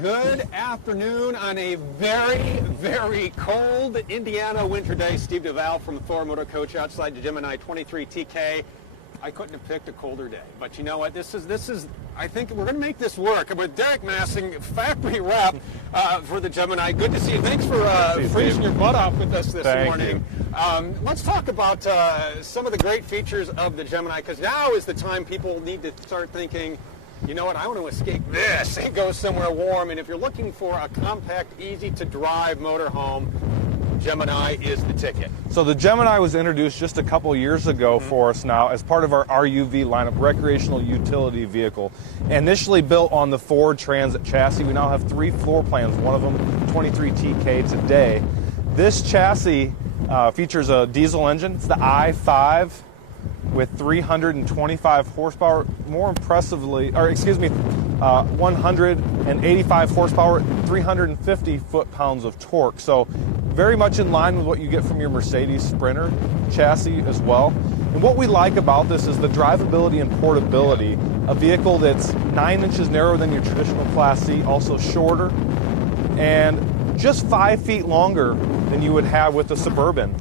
Good afternoon on a very, very cold Indiana winter day. Steve Duval from Thor Motor Coach outside the Gemini 23TK. I couldn't have picked a colder day, but you know what? This is. I think we're going to make this work. With Derek Massing, factory rep for the Gemini. Good to see you. Thanks for freezing your butt off with us this morning. Let's talk about some of the great features of the Gemini, because now is the time people need to start thinking, you know what, I want to escape this and go somewhere warm. And if you're looking for a compact, easy-to-drive motorhome, Gemini is the ticket. So the Gemini was introduced just a couple years ago for us now as part of our RUV lineup, recreational utility vehicle. Initially built on the Ford Transit chassis, we now have 3 floor plans, one of them 23TK today. This chassis features a diesel engine. It's the i5 with 325 horsepower, more impressively, 185 horsepower, 350 foot-pounds of torque. So very much in line with what you get from your Mercedes Sprinter chassis as well. And what we like about this is the drivability and portability. A vehicle that's 9 inches narrower than your traditional Class C, also shorter, and just 5 feet longer than you would have with a Suburban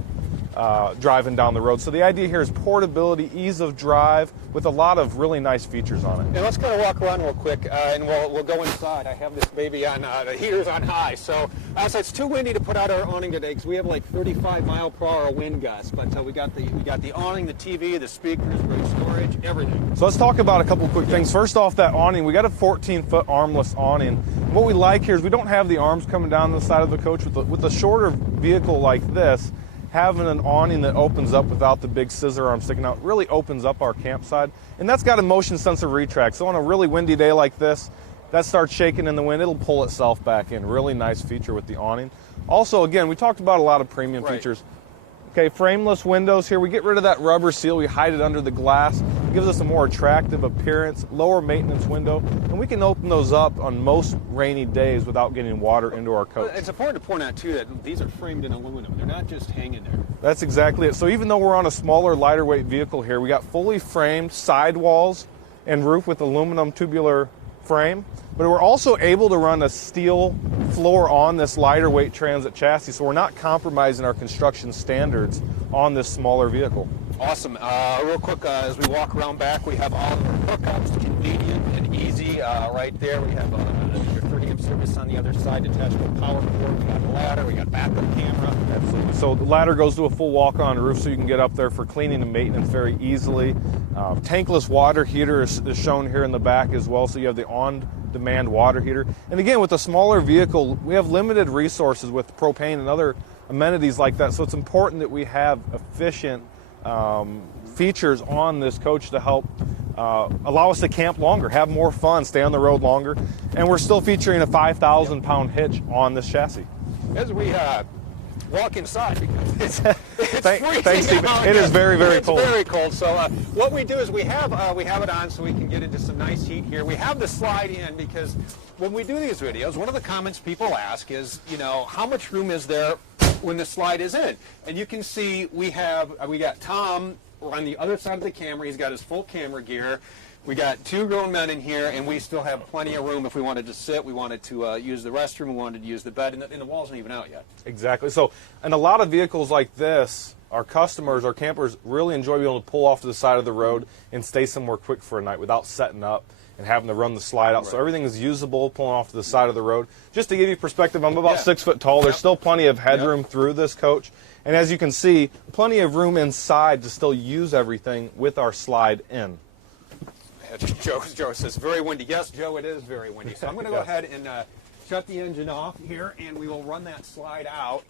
driving down the road. So the idea here is portability, ease of drive, with a lot of really nice features on it. And let's kind of walk around real quick, and we'll go inside. I have this baby on, the heater's on high, so it's too windy to put out our awning today because we have like 35-mile-per-hour wind gusts. But we got the awning, the TV, the speakers, great storage, everything. So let's talk about a couple quick things. First off, that awning, we got a 14-foot armless awning. What we like here is we don't have the arms coming down the side of the coach. With a shorter vehicle like this, having an awning that opens up without the big scissor arm sticking out really opens up our campsite. And that's got a motion sensor retract. So on a really windy day like this, that starts shaking in the wind, it'll pull itself back in. Really nice feature with the awning. Also, again, we talked about a lot of premium features. Okay, frameless windows here. We get rid of that rubber seal. We hide it under the glass. It gives us a more attractive appearance, lower maintenance window, and we can open those up on most rainy days without getting water into our coach. It's important to point out, too, that these are framed in aluminum. They're not just hanging there. That's exactly it. So even though we're on a smaller, lighter weight vehicle here, we got fully framed sidewalls and roof with aluminum tubular frame, but we're also able to run a steel floor on this lighter weight Transit chassis, so we're not compromising our construction standards on this smaller vehicle. Awesome. Real quick, as we walk around back, we have all of our hookups, convenient and easy. Right there, we have your 30-amp service on the other side, detachable power cord. We got a ladder, we got backup camera. Absolutely. So the ladder goes to a full walk-on roof, so you can get up there for cleaning and maintenance very easily. Tankless water heater is shown here in the back as well, so you have the on-demand water heater. And again, with a smaller vehicle, we have limited resources with propane and other amenities like that, so it's important that we have efficient features on this coach to help allow us to camp longer, have more fun, stay on the road longer, and we're still featuring a 5,000-pound hitch on this chassis. As we walk inside, because it's freezing. Thanks, Steve. It is very, very cold. It's very cold. So what we do is we have it on so we can get into some nice heat here. We have the slide in because when we do these videos, one of the comments people ask is, you know, how much room is there when the slide is in? And you can see we got Tom on the other side of the camera. He's got his full camera gear. We got 2 grown men in here, and we still have plenty of room if we wanted to sit, we wanted to use the restroom, we wanted to use the bed, and the walls aren't even out yet. Exactly. So, and a lot of vehicles like this, our customers, our campers really enjoy being able to pull off to the side of the road and stay somewhere quick for a night without setting up and having to run the slide out. Right. So everything is usable, pulling off to the side of the road. Just to give you perspective, I'm about 6 foot tall. There's still plenty of headroom through this coach. And as you can see, plenty of room inside to still use everything with our slide in. Joe says, very windy. Yes, Joe, it is very windy. So I'm going to go ahead and shut the engine off here, and we will run that slide out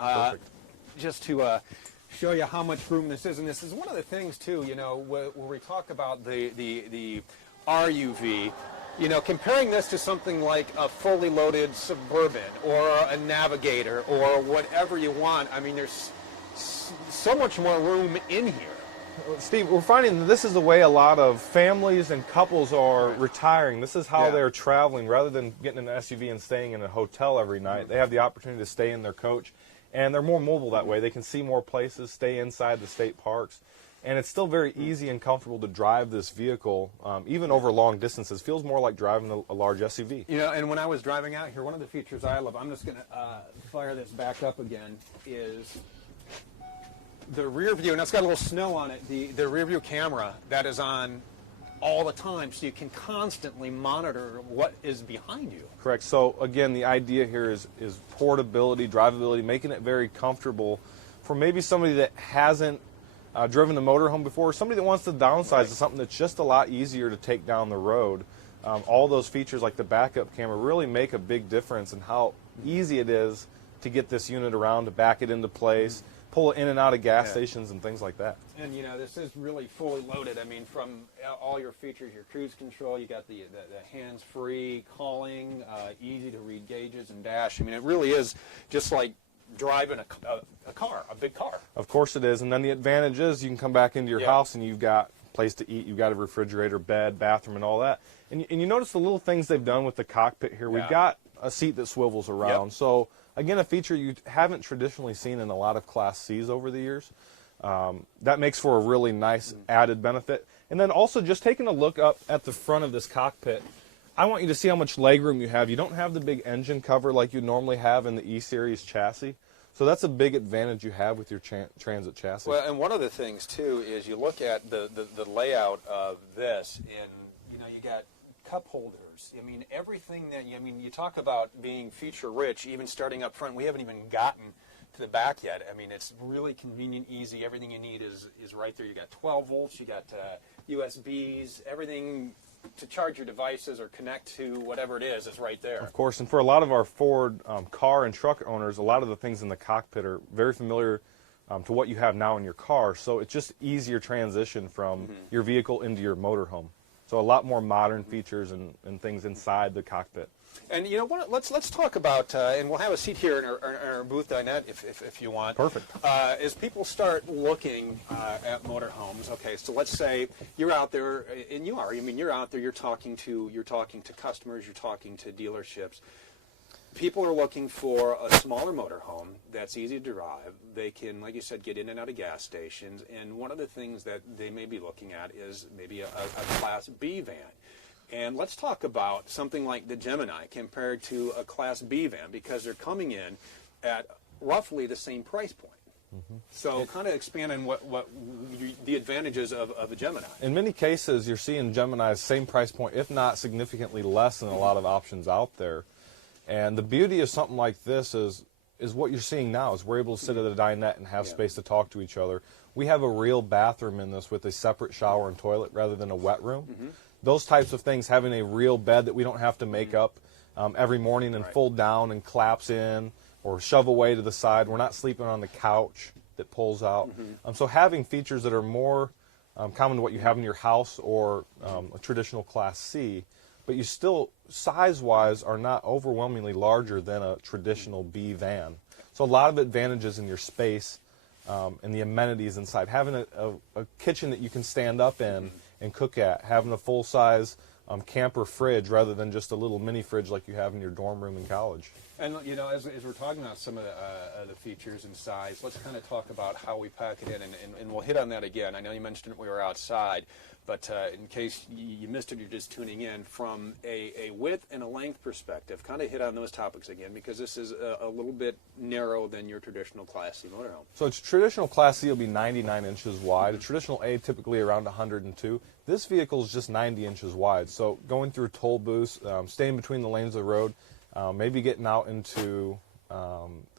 just to show you how much room this is. And this is one of the things, too, you know, where we talk about the RUV, you know, comparing this to something like a fully loaded Suburban or a Navigator or whatever you want. I mean, there's so much more room in here. Steve, we're finding that this is the way a lot of families and couples are retiring. This is how they're traveling. Rather than getting in an SUV and staying in a hotel every night, they have the opportunity to stay in their coach, and they're more mobile that way. They can see more places, stay inside the state parks. and it's still very easy and comfortable to drive this vehicle, even over long distances. Feels more like driving a large SUV. You know, and when I was driving out here, one of the features I love, I'm just going to fire this back up again, is the rear view, and it's got a little snow on it, the rear view camera that is on all the time, so you can constantly monitor what is behind you. Correct. So again, the idea here is portability, drivability, making it very comfortable for maybe somebody that hasn't driven a motorhome before, somebody that wants to downsize to something that's just a lot easier to take down the road. All those features like the backup camera really make a big difference in how easy it is to get this unit around, to back it into place, pull it in and out of gas stations and things like that. And you know, this is really fully loaded. I mean, from all your features, your cruise control, you got the hands-free calling, easy to read gauges and dash. I mean, it really is just like driving a car, a big car. Of course it is. And then the advantage is you can come back into your house and you've got a place to eat, you've got a refrigerator, bed, bathroom, and all that. And you notice the little things they've done with the cockpit here. We've got a seat that swivels around. So again, a feature you haven't traditionally seen in a lot of Class Cs over the years. That makes for a really nice added benefit. And then also just taking a look up at the front of this cockpit, I want you to see how much legroom you have. You don't have the big engine cover like you normally have in the E-Series chassis. So that's a big advantage you have with your Transit chassis. Well, and one of the things, too, is you look at the layout of this, and, you know, you got cup holders. I mean, everything that, you talk about being feature-rich, even starting up front. We haven't even gotten to the back yet. I mean, it's really convenient, easy. Everything you need is right there. You got 12 volts, you got USBs, everything to charge your devices or connect to whatever it is right there. Of course, and for a lot of our Ford car and truck owners, a lot of the things in the cockpit are very familiar to what you have now in your car. So it's just easier transition from your vehicle into your motorhome. So a lot more modern features and things inside the cockpit. And you know what? Let's talk about, and we'll have a seat here in our booth dinette if you want. Perfect. As people start looking at motorhomes, okay, so let's say you're out there, and you are. I mean, you're out there. You're talking to customers. You're talking to dealerships. People are looking for a smaller motorhome that's easy to drive. They can, like you said, get in and out of gas stations. And one of the things that they may be looking at is maybe a Class B van. And let's talk about something like the Gemini compared to a Class B van, because they're coming in at roughly the same price point. So kind of expand on the advantages of a Gemini. In many cases, you're seeing Gemini's same price point, if not significantly less than a lot of options out there. And the beauty of something like this is what you're seeing now, is we're able to sit at a dinette and have space to talk to each other. We have a real bathroom in this with a separate shower and toilet rather than a wet room. Those types of things, having a real bed that we don't have to make up every morning and fold down and collapse in or shove away to the side. We're not sleeping on the couch that pulls out. So having features that are more common to what you have in your house or a traditional Class C, but you still, size-wise, are not overwhelmingly larger than a traditional B van. So a lot of advantages in your space and the amenities inside. Having a kitchen that you can stand up in and cook at, having a full-size camper fridge rather than just a little mini fridge like you have in your dorm room in college. And you know, as we're talking about some of the features and size, let's kind of talk about how we pack it in, and we'll hit on that again. I know you mentioned we were outside, but in case you missed it, you're just tuning in, from a width and a length perspective, kind of hit on those topics again, because this is a little bit narrow than your traditional Class C motorhome. So a traditional Class C will be 99 inches wide. A traditional A typically around 102. This vehicle is just 90 inches wide. So going through toll booths, staying between the lanes of the road, maybe getting out into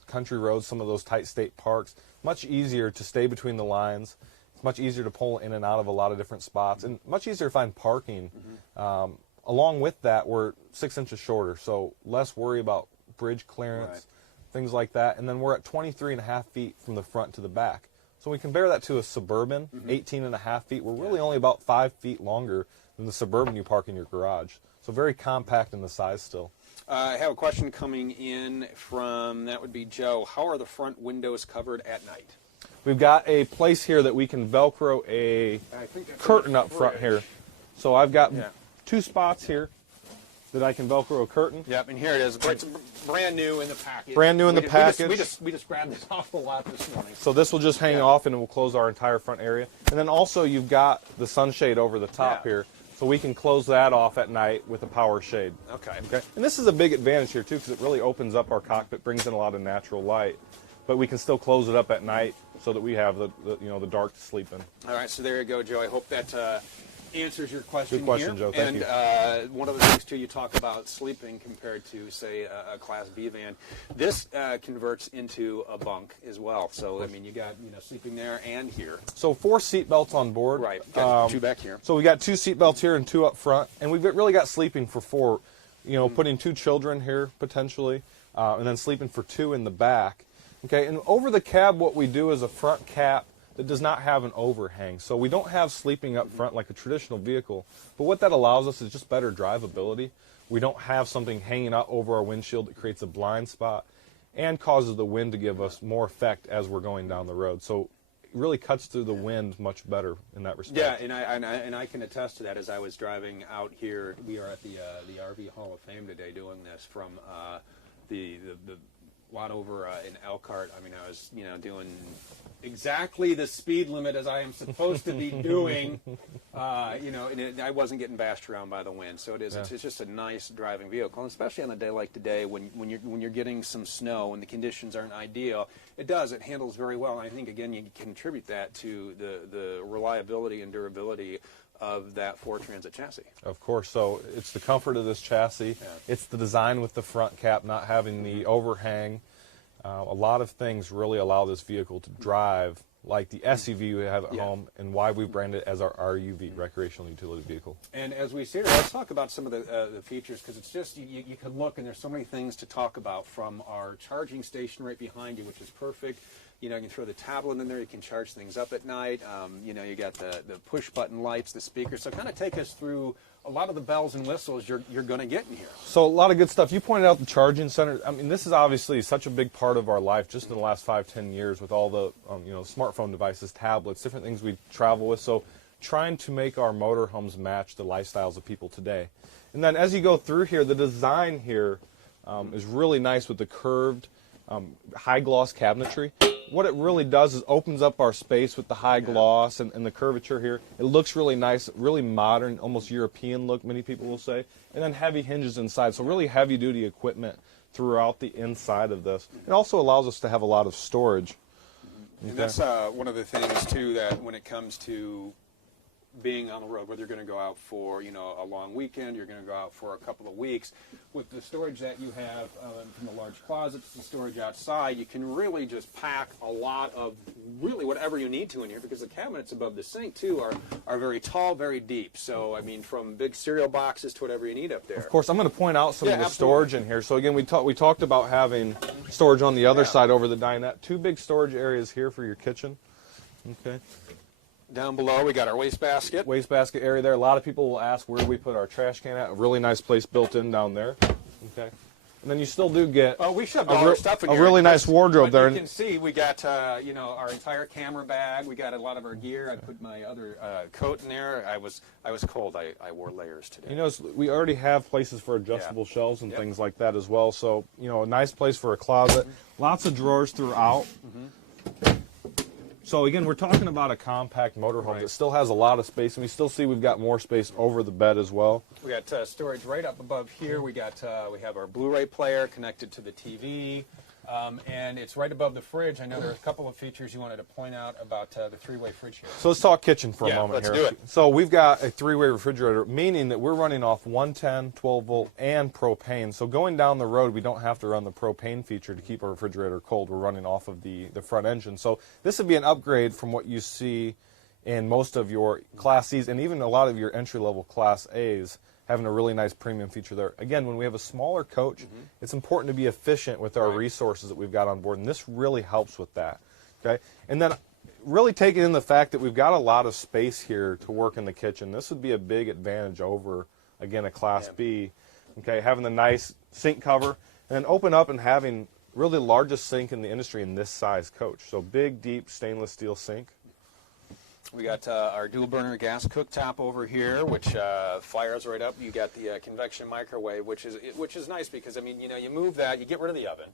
country roads, some of those tight state parks, much easier to stay between the lines. It's much easier to pull in and out of a lot of different spots, and much easier to find parking. Along with that, we're 6 inches shorter, so less worry about bridge clearance, things like that. And then we're at 23.5 feet from the front to the back. So we compare that to a Suburban, 18.5 feet. We're really only about 5 feet longer than the Suburban you park in your garage. So very compact in the size still. I have a question coming in from, that would be Joe. How are the front windows covered at night? We've got a place here that we can Velcro a curtain up front here. So I've got two spots here. that I can Velcro a curtain. Yep, and here it is. It's brand new in the package. Brand new in the package. We just grabbed this off the lot this morning. So this will just hang off and it will close our entire front area. And then also you've got the sunshade over the top here. So we can close that off at night with a power shade. Okay. And this is a big advantage here too, because it really opens up our cockpit, brings in a lot of natural light. But we can still close it up at night so that we have the dark to sleep in. All right, so there you go, Joe. I hope that answers your question. Good question, here. Joe. Thank you. And one of the things too, you talk about sleeping compared to, say, a Class B van. This converts into a bunk as well. So I mean, you got sleeping there and here. So 4 seat belts on board. Right. Got 2 back here. So we got 2 seat belts here and 2 up front, and we've really got sleeping for 4. Putting 2 children here potentially, and then sleeping for 2 in the back. Okay, and over the cab, what we do is a front cap that does not have an overhang. So we don't have sleeping up front like a traditional vehicle. But what that allows us is just better drivability. We don't have something hanging out over our windshield that creates a blind spot and causes the wind to give us more effect as we're going down the road. So it really cuts through the wind much better in that respect. Yeah, and I can attest to that. As I was driving out here, we are at the RV Hall of Fame today doing this from the lot over in Elkhart. I mean, I was doing exactly the speed limit as I am supposed to be doing, and I wasn't getting bashed around by the wind. So it is. It's just a nice driving vehicle, and especially on a day like today when you're getting some snow and the conditions aren't ideal. It handles very well. And I think again you can contribute that to the reliability and durability of that Ford Transit chassis. Of course. So it's the comfort of this chassis. Yeah. It's the design with the front cap not having the overhang. A lot of things really allow this vehicle to drive like the SUV we have at home, and why we branded it as our RUV, recreational utility vehicle. And as we see here, let's talk about some of the features, because it's just, you could look and there's so many things to talk about, from our charging station right behind you, which is perfect. You can throw the tablet in there, you can charge things up at night. You got the push button lights, the speakers. So kind of take us through a lot of the bells and whistles you're going to get in here. So a lot of good stuff. You pointed out the charging center. I mean, this is obviously such a big part of our life just in the last 5-10 years with all the smartphone devices, tablets, different things we travel with. So trying to make our motorhomes match the lifestyles of people today. And then as you go through here, the design here is really nice with the curved high gloss cabinetry. What it really does is opens up our space with the high gloss and the curvature here. It looks really nice, really modern, almost European look, many people will say. And then heavy hinges inside, so really heavy duty equipment throughout the inside of this. It also allows us to have a lot of storage. And that's one of the things too, that when it comes to being on the road, whether you're going to go out for a long weekend, you're going to go out for a couple of weeks, with the storage that you have from the large closets, the storage outside, you can really just pack a lot of really whatever you need to in here, because the cabinets above the sink too are very tall, very deep. So I mean, from big cereal boxes to whatever you need up there. Of course, I'm going to point out some of the storage in here. So again, we talked about having storage on the other side over the dinette. 2 big storage areas here for your kitchen. Okay. Down below, we got our wastebasket. Wastebasket area there. A lot of people will ask where we put our trash can at. A really nice place built in down there. Okay. And then you still do get we shoved all our stuff in a here. really nice wardrobe there. You can see we got our entire camera bag. We got a lot of our gear. I put my other coat in there. I was cold. I wore layers today. We already have places for adjustable shelves and things like that as well. So a nice place for a closet. Lots of drawers throughout. So again, we're talking about a compact motorhome that still has a lot of space, and we still see we've got more space over the bed as well. We got storage right up above here. We got we have our Blu-ray player connected to the TV, and it's right above the fridge. I know there are a couple of features you wanted to point out about the 3-way fridge here. So let's talk kitchen for a moment here. Let's do it. So we've got a 3-way refrigerator, meaning that we're running off 110, 12 volt, and propane. So going down the road, we don't have to run the propane feature to keep our refrigerator cold. We're running off of the front engine. So this would be an upgrade from what you see in most of your Class C's and even a lot of your entry-level Class A's, having a really nice premium feature there. Again, when we have a smaller coach, it's important to be efficient with our resources that we've got on board, and this really helps with that. Okay, and then really taking in the fact that we've got a lot of space here to work in the kitchen. This would be a big advantage over, again, a Class B. Okay, having the nice sink cover, and then open up and having really the largest sink in the industry in this size coach. So big, deep stainless steel sink. We got our dual burner gas cooktop over here, which fires right up. You got the convection microwave, which is nice because, I mean, you know, you move that, you get rid of the oven.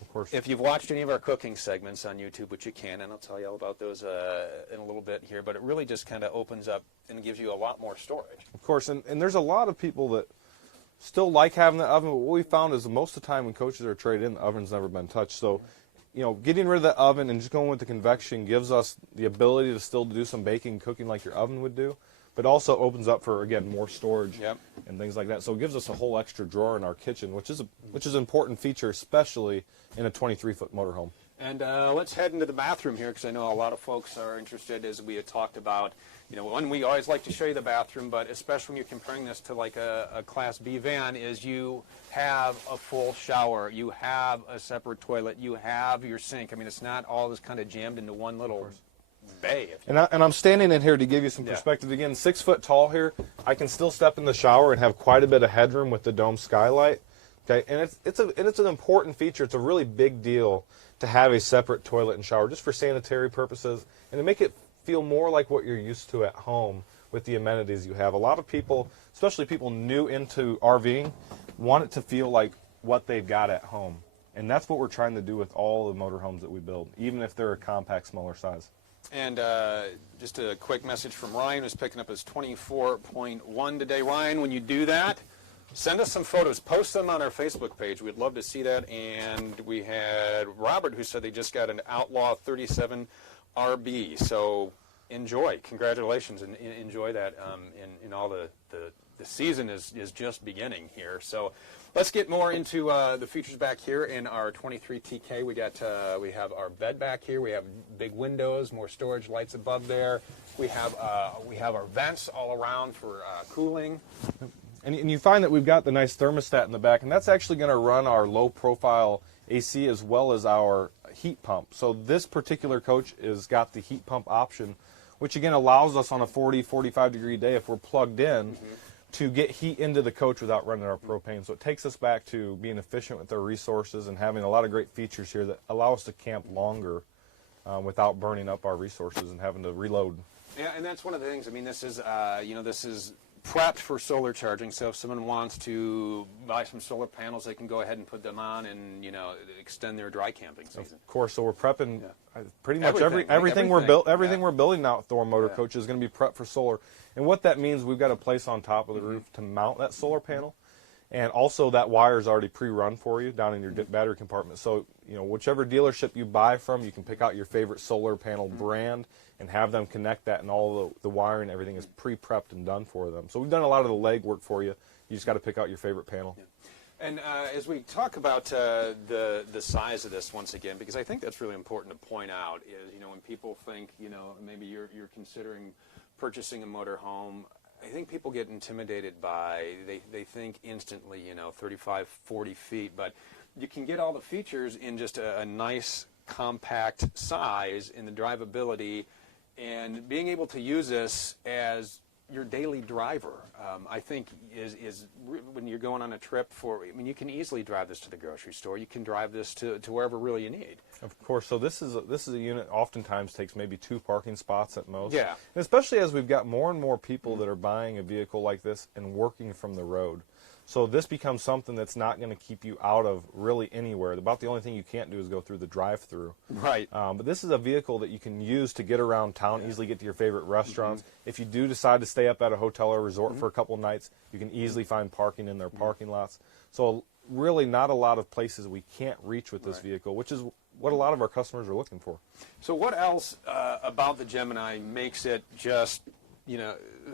Of course. If you've watched any of our cooking segments on YouTube, which you can, and I'll tell you all about those in a little bit here, but it really just kind of opens up and gives you a lot more storage. Of course, and there's a lot of people that still like having the oven, but what we found is most of the time when coaches are traded in, the oven's never been touched. So, you know, getting rid of the oven and just going with the convection gives us the ability to still do some baking and cooking like your oven would do, but also opens up for, again, more storage and things like that. So it gives us a whole extra drawer in our kitchen, which is an important feature, especially in a 23-foot motorhome. And let's head into the bathroom here, because I know a lot of folks are interested, as we had talked about. You know, one, we always like to show you the bathroom, but especially when you're comparing this to like a Class B van, is you have a full shower, you have a separate toilet, you have your sink. I mean, it's not all this kind of jammed into one little bay. And I'm standing in here to give you some perspective. Again, 6 foot tall here. I can still step in the shower and have quite a bit of headroom with the dome skylight. Okay, and it's an important feature. It's a really big deal to have a separate toilet and shower just for sanitary purposes and to make it feel more like what you're used to at home with the amenities you have. A lot of people, especially people new into RVing, want it to feel like what they've got at home. And that's what we're trying to do with all the motorhomes that we build, even if they're a compact, smaller size. And just a quick message from Ryan, who's picking up his 24.1 today. Ryan, when you do that, send us some photos. Post them on our Facebook page. We'd love to see that. And we had Robert, who said they just got an Outlaw 37 RB. So enjoy. Congratulations, and enjoy that. In all the season is just beginning here. So let's get more into the features back here in our 23TK. We have our bed back here. We have big windows, more storage, lights above there. We have our vents all around for cooling. And you find that we've got the nice thermostat in the back, and that's actually going to run our low-profile AC as well as our heat pump. So this particular coach has got the heat pump option, which again allows us on a 40, 45-degree day, if we're plugged in, to get heat into the coach without running our propane. So it takes us back to being efficient with our resources and having a lot of great features here that allow us to camp longer without burning up our resources and having to reload. Yeah, and that's one of the things. I mean, this is, this is prepped for solar charging, so if someone wants to buy some solar panels, they can go ahead and put them on and, extend their dry camping season. Of course, so we're prepping pretty much everything we're building now at Thor Motor Coach is going to be prepped for solar. And what that means, we've got a place on top of the roof to mount that solar panel, and also that wire is already pre-run for you down in your battery compartment. So, whichever dealership you buy from, you can pick out your favorite solar panel brand and have them connect that, and all the wiring and everything is pre-prepped and done for them. So we've done a lot of the legwork for you. You just got to pick out your favorite panel. Yeah. And as we talk about the size of this once again, because I think that's really important to point out, is when people think maybe you're considering purchasing a motorhome, I think people get intimidated by they think instantly 35, 40 feet, but you can get all the features in just a nice compact size in the drivability. And being able to use this as your daily driver, I think, is when you're going on a trip you can easily drive this to the grocery store. You can drive this to wherever really you need. Of course. So this is a unit oftentimes takes maybe 2 parking spots at most. Yeah. And especially as we've got more and more people that are buying a vehicle like this and working from the road. So this becomes something that's not going to keep you out of really anywhere. About the only thing you can't do is go through the drive-through. Right. But this is a vehicle that you can use to get around town, easily get to your favorite restaurants. If you do decide to stay up at a hotel or resort for a couple of nights, you can easily find parking in their parking lots. So really not a lot of places we can't reach with this vehicle, which is what a lot of our customers are looking for. So what else about the Gemini makes it just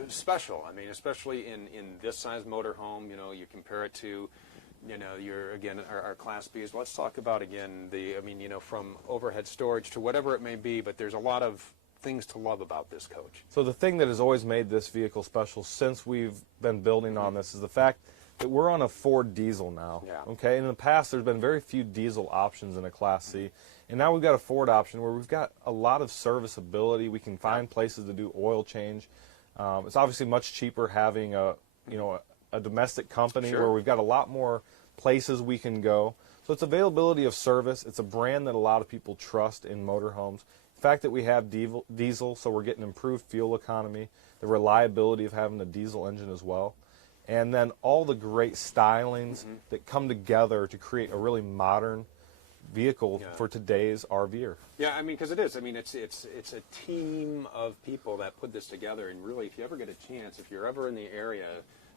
special? I mean, especially in this size motorhome, you compare it to, our Class Bs. Let's talk about, again, from overhead storage to whatever it may be, but there's a lot of things to love about this coach. So the thing that has always made this vehicle special since we've been building on this is the fact that we're on a Ford diesel now. Yeah. Okay, in the past there's been very few diesel options in a Class C, and now we've got a Ford option where we've got a lot of serviceability. We can find places to do oil change. It's obviously much cheaper having a domestic company where we've got a lot more places we can go. So it's availability of service. It's a brand that a lot of people trust in motorhomes, The fact that we have diesel, so we're getting improved fuel economy, the reliability of having a diesel engine as well, and then all the great stylings that come together to create a really modern vehicle for today's RVer. Yeah, I mean, because it is. I mean, it's a team of people that put this together. And really, if you ever get a chance, if you're ever in the area,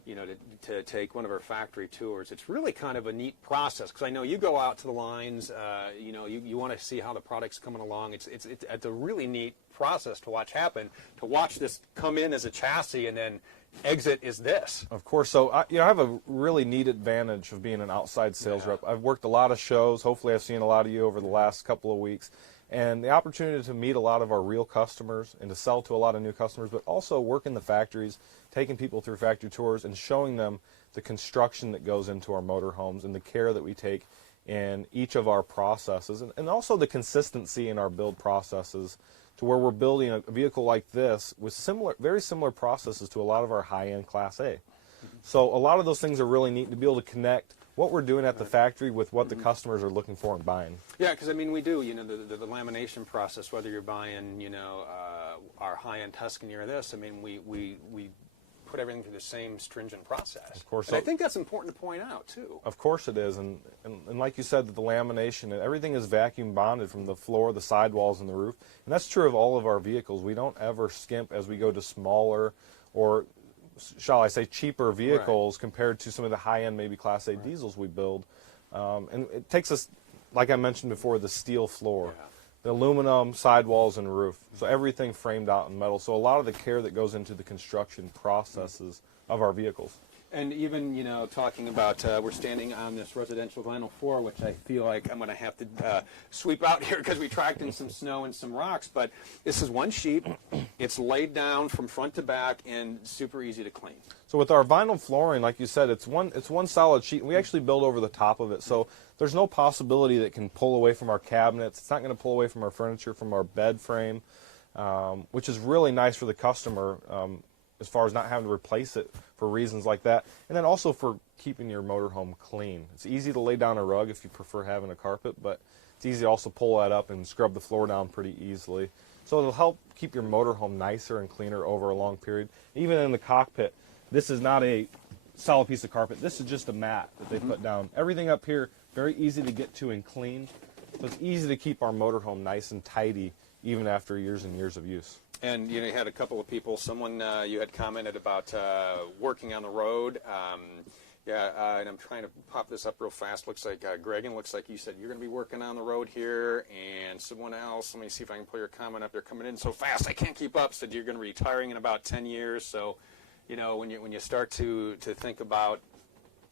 you know, to take one of our factory tours, it's really kind of a neat process. Because I know you go out to the lines, you know, you want to see how the product's coming along. It's a really neat process to watch happen. To watch this come in as a chassis and then exit is this. Of course. So I have a really neat advantage of being an outside sales rep. I've worked a lot of shows. Hopefully I've seen a lot of you over the last couple of weeks. And the opportunity to meet a lot of our real customers and to sell to a lot of new customers, but also work in the factories, taking people through factory tours and showing them the construction that goes into our motorhomes and the care that we take in each of our processes, and also the consistency in our build processes, to where we're building a vehicle like this with very similar processes to a lot of our high-end Class A. So a lot of those things are really neat to be able to connect what we're doing at the factory with what the customers are looking for and buying. Yeah, because I mean, we do, you know, the lamination process, whether you're buying, you know, our high-end Tuscany or this, I mean, we put everything through the same stringent process. Of course. And I think that's important to point out, too. Of course it is. And like you said, the lamination, everything is vacuum bonded from the floor, the sidewalls, and the roof. And that's true of all of our vehicles. We don't ever skimp as we go to smaller or, shall I say, cheaper vehicles compared to some of the high-end, maybe Class A diesels we build. And it takes us, like I mentioned before, the steel floor, the aluminum sidewalls and roof. So everything framed out in metal. So a lot of the care that goes into the construction processes of our vehicles. And even, you know, talking about, we're standing on this residential vinyl floor, which I feel like I'm going to have to sweep out here because we tracked in some snow and some rocks. But this is one sheet. It's laid down from front to back and super easy to clean. So with our vinyl flooring, like you said, it's one solid sheet. And we actually build over the top of it. So there's no possibility that it can pull away from our cabinets. It's not going to pull away from our furniture, from our bed frame, which is really nice for the customer. As far as not having to replace it for reasons like that. And then also for keeping your motorhome clean. It's easy to lay down a rug if you prefer having a carpet, but it's easy to also pull that up and scrub the floor down pretty easily. So it'll help keep your motorhome nicer and cleaner over a long period. Even in the cockpit, this is not a solid piece of carpet. This is just a mat that they put down. Everything up here, very easy to get to and clean. So it's easy to keep our motorhome nice and tidy even after years and years of use. And you know, you had a couple of people. Someone you had commented about working on the road. And I'm trying to pop this up real fast. Looks like Gregan. Looks like you said you're going to be working on the road here. And someone else. Let me see if I can pull your comment up. They're coming in so fast I can't keep up. Said you're going to be retiring in about 10 years. So, you know, when you start to think about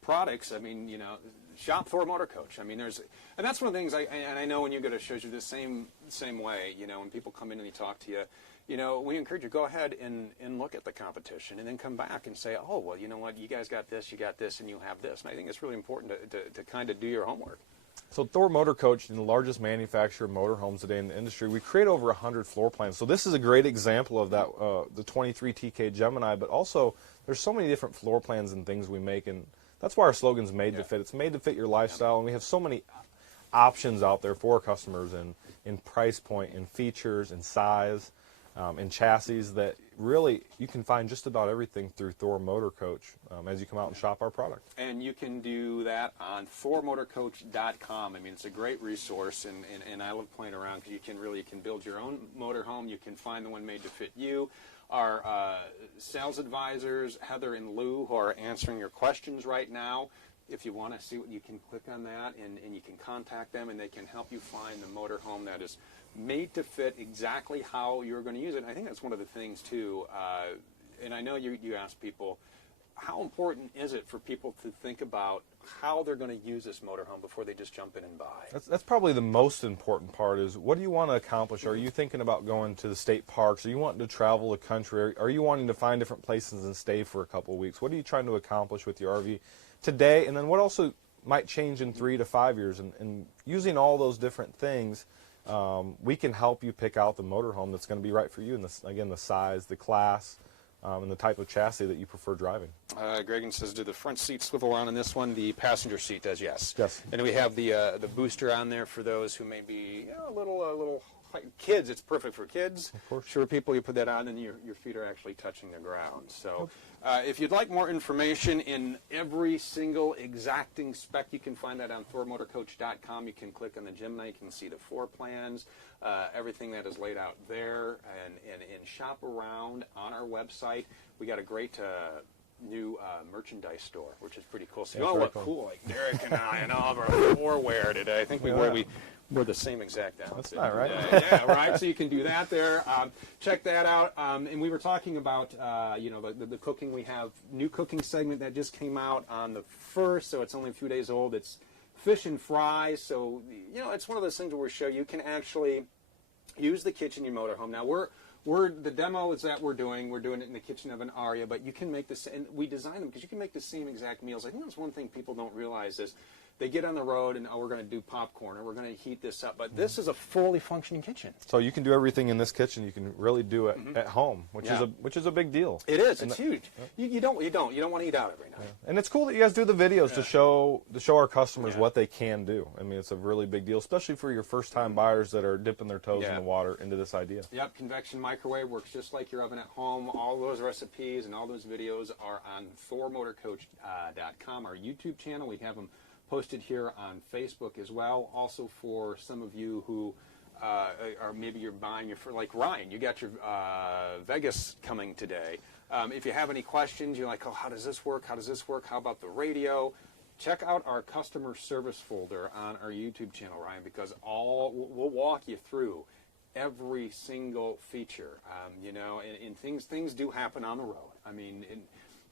products, I mean, you know, shop Thor Motor Coach. I mean, and that's one of the things. I know when you go to shows, you're the same way. You know, when people come in and they talk to you. You know, we encourage you, go ahead and look at the competition and then come back and say, oh, well, you know what, you guys got this, and you have this. And I think it's really important to kind of do your homework. So Thor Motor Coach, the largest manufacturer of motorhomes today in the industry, we create over 100 floor plans. So this is a great example of that, the 23TK Gemini, but also there's so many different floor plans and things we make, and that's why our slogan's made to fit. It's made to fit your lifestyle, and we have so many options out there for customers in price point, in features, in size, and chassis that really you can find just about everything through Thor Motor Coach as you come out and shop our product. And you can do that on thormotorcoach.com. I mean, it's a great resource, and I love playing around because you can build your own motorhome. You can find the one made to fit you. Our sales advisors, Heather and Lou, who are answering your questions right now. If you want to see what, you can click on that and you can contact them, and they can help you find the motorhome that is made to fit exactly how you're going to use it. And I think that's one of the things too. And I know you ask people, how important is it for people to think about how they're going to use this motorhome before they just jump in and buy? That's probably the most important part is, what do you want to accomplish? Are you thinking about going to the state parks? Are you wanting to travel the country? Are you wanting to find different places and stay for a couple of weeks? What are you trying to accomplish with your RV today? And then what also might change in 3 to 5 years? And using all those different things, we can help you pick out the motorhome that's going to be right for you. And again, the size, the class, and the type of chassis that you prefer driving. Gregan says, do the front seats swivel on in this one? The passenger seat does, yes. Yes. And we have the booster on there for those who may be a little kids, it's perfect for kids. Of course. Sure, people, you put that on and your feet are actually touching the ground. So if you'd like more information in every single exacting spec, you can find that on thormotorcoach.com. You can click on the Gemini. You can see the floor plans, everything that is laid out there, and shop around on our website. We got a great new merchandise store, which is pretty cool. So you all look cool, like Derek and I and all of our floor wear today. I think we wore the same exact outfit. That's not right. Yeah, right. So you can do that there. Check that out. And we were talking about, the cooking. We have new cooking segment that just came out on the 1st, so it's only a few days old. It's fish and fries. So, it's one of those things where we show you can actually use the kitchen in your motorhome. Now, the demo is that we're doing it in the kitchen of an Aria, but you can make this, and we design them because you can make the same exact meals. I think that's one thing people don't realize is they get on the road and, we're going to do popcorn or we're going to heat this up, but this is a fully functioning kitchen. So you can do everything in this kitchen. You can really do it at home, which is a big deal. It is. It's huge. You don't want to eat out every night. Yeah. And it's cool that you guys do the videos to show our customers what they can do. I mean, it's a really big deal, especially for your first-time buyers that are dipping their toes in the water into this idea. Yep, convection microwave works just like your oven at home. All those recipes and all those videos are on thormotorcoach.com, our YouTube channel. We have them posted here on Facebook as well. Also, for some of you who are maybe you're buying for like Ryan, you got your Vegas coming today. If you have any questions, you're like, oh, how does this work? How does this work? How about the radio? Check out our customer service folder on our YouTube channel, Ryan, because we'll walk you through every single feature. And things do happen on the road. I mean,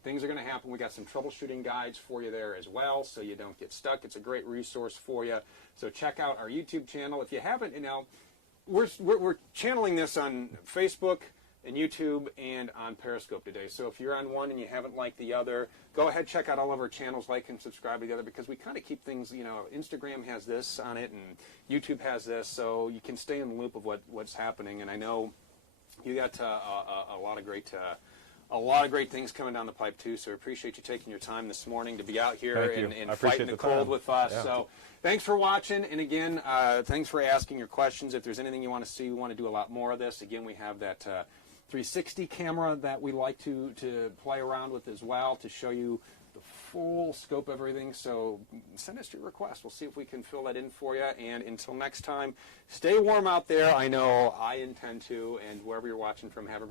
things are going to happen. We got some troubleshooting guides for you there as well, so you don't get stuck. It's a great resource for you. So check out our YouTube channel. If you haven't, we're channeling this on Facebook and YouTube and on Periscope today. So if you're on one and you haven't liked the other, go ahead, check out all of our channels, like and subscribe to the other, because we kind of keep things, Instagram has this on it and YouTube has this, so you can stay in the loop of what's happening. And I know you got a lot of great things coming down the pipe too, so we appreciate you taking your time this morning to be out here and fighting the cold with us. Yeah. So thanks for watching, and again, thanks for asking your questions. If there's anything you want to see, we want to do a lot more of this. Again, we have that 360 camera that we like to play around with as well to show you the full scope of everything. So send us your request. We'll see if we can fill that in for you. And until next time, stay warm out there. I know I intend to, and wherever you're watching from, have a